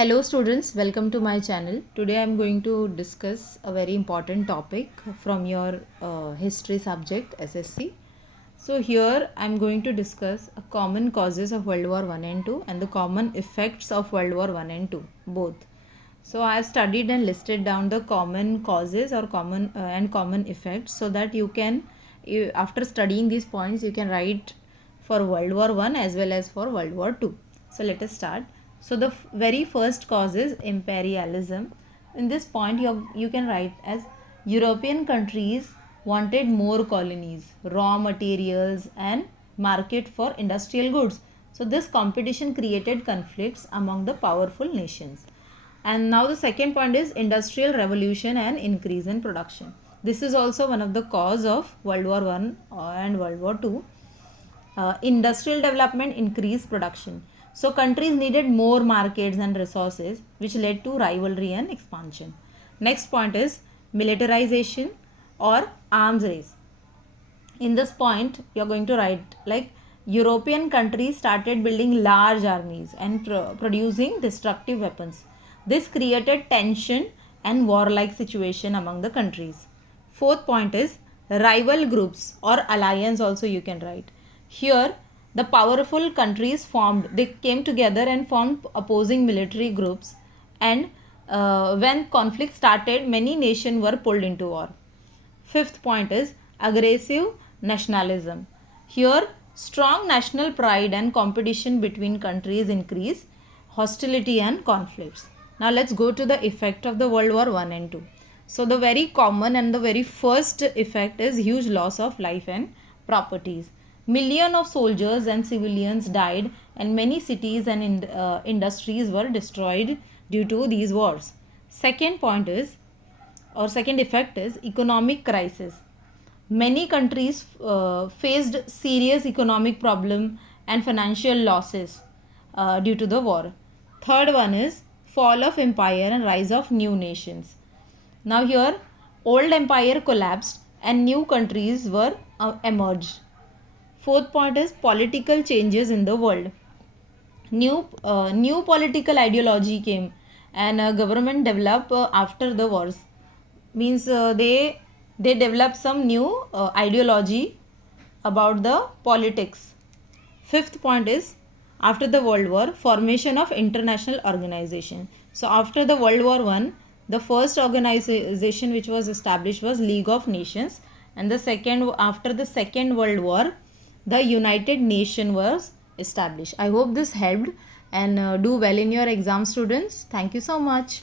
Hello students, welcome to my channel. Today I am going to discuss a very important topic from your history subject SSC. So here I am going to discuss common causes of World War 1 and 2 and the common effects of World War 1 and 2 both. So I have studied and listed down the common causes or common effects so that after studying these points you can write for World War 1 as well as for World War 2. So let us start. So the very first cause is imperialism. In this point you can write as European countries wanted more colonies, raw materials and market for industrial goods. So this competition created conflicts among the powerful nations. And now the second point is industrial revolution and increase in production. This is also one of the cause of World War 1 and World War 2. Industrial development increased production. So countries needed more markets and resources, which led to rivalry and expansion. Next point is militarization or arms race. In this point, you are going to write like European countries started building large armies and producing destructive weapons. This created tension and warlike situation among the countries. Fourth point is rival groups or alliance also you can write. Here the powerful countries they came together and formed opposing military groups, and when conflict started many nations were pulled into war. Fifth point is aggressive nationalism. Here strong national pride and competition between countries increase hostility and conflicts. Now let's go to the effect of the World War 1 and 2. So the very common and the very first effect is huge loss of life and properties. Millions of soldiers and civilians died and many cities and industries were destroyed due to these wars. Second effect is economic crisis. Many countries faced serious economic problem and financial losses due to the war. Third one is fall of empire and rise of new nations. Now here old empire collapsed and new countries were emerged. Fourth point is political changes in the world. New political ideology came and government developed after the wars. Means they developed some new ideology about the politics. Fifth point is after the World War, formation of international organization. So after the World War 1, the first organization which was established was League of Nations, and after the Second World War, the United Nations was established. I hope this helped, and do well in your exam, students. Thank you so much.